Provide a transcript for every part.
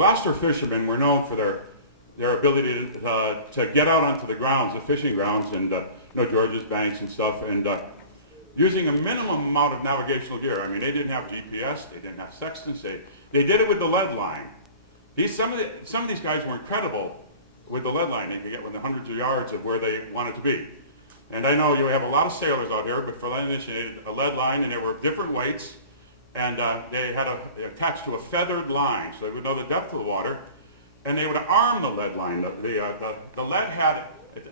Gloucester fishermen were known for their ability to get out onto the grounds, the fishing grounds, and George's Banks and stuff, and using a minimum amount of navigational gear. I mean, they didn't have GPS, they didn't have sextants, they did it with the lead line. Some of these guys were incredible with the lead line. They could get within hundreds of yards of where they wanted to be. And I know you have a lot of sailors out here, but for this, you needed a lead line, and there were different weights, and they had attached to a feathered line, so they would know the depth of the water, and they would arm the lead line. The lead had,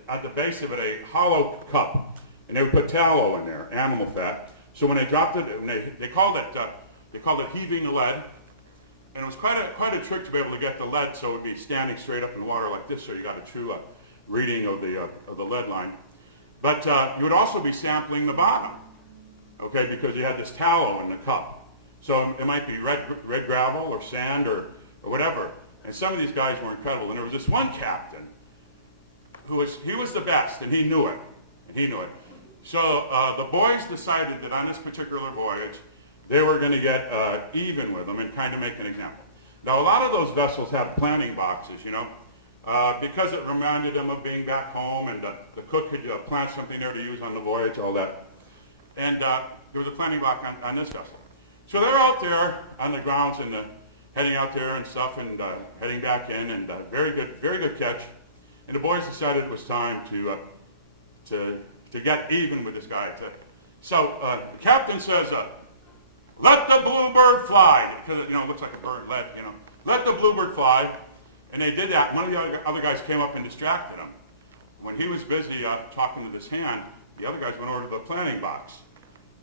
at the base of it, a hollow cup, and they would put tallow in there, animal fat. So when they dropped it, they called it heaving the lead, and it was quite a trick to be able to get the lead so it would be standing straight up in the water like this, so you got a true reading of the lead line. But you would also be sampling the bottom, okay, because you had this tallow in the cup. So it might be red gravel or sand or whatever. And some of these guys were incredible. And there was this one captain who was the best, and he knew it. So the boys decided that on this particular voyage, they were going to get even with them and kind of make an example. Now, a lot of those vessels have planting boxes, because it reminded them of being back home, and the cook could plant something there to use on the voyage, all that. And there was a planting box on this vessel. So they're out there on the grounds and heading out there and stuff, and heading back in, and very good catch. And the boys decided it was time to get even with this guy. So the captain says, "Let the bluebird fly," because it looks like a bird. Let the bluebird fly. And they did that. One of the other guys came up and distracted him. When he was busy talking to this hand, the other guys went over to the planting box,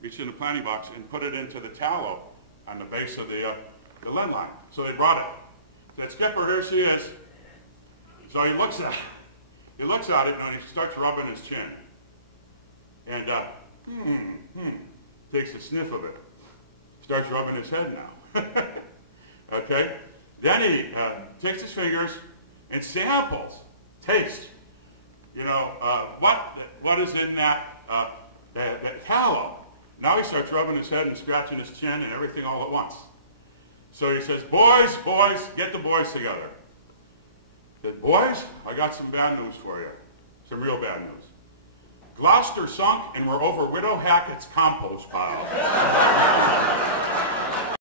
reached in the planting box, and put it into the tallow on the base of the lead line. So they brought it. Said, "Skipper, here she is." So he looks at it, and he starts rubbing his chin. And takes a sniff of it. Starts rubbing his head now. Okay? Then he takes his fingers and samples, tastes, what is in that tallow. Now he starts rubbing his head and scratching his chin and everything all at once. So he says, boys, get the boys together. He said, "Boys, I got some bad news for you. Some real bad news. Gloucester sunk, and we're over Widow Hackett's compost pile."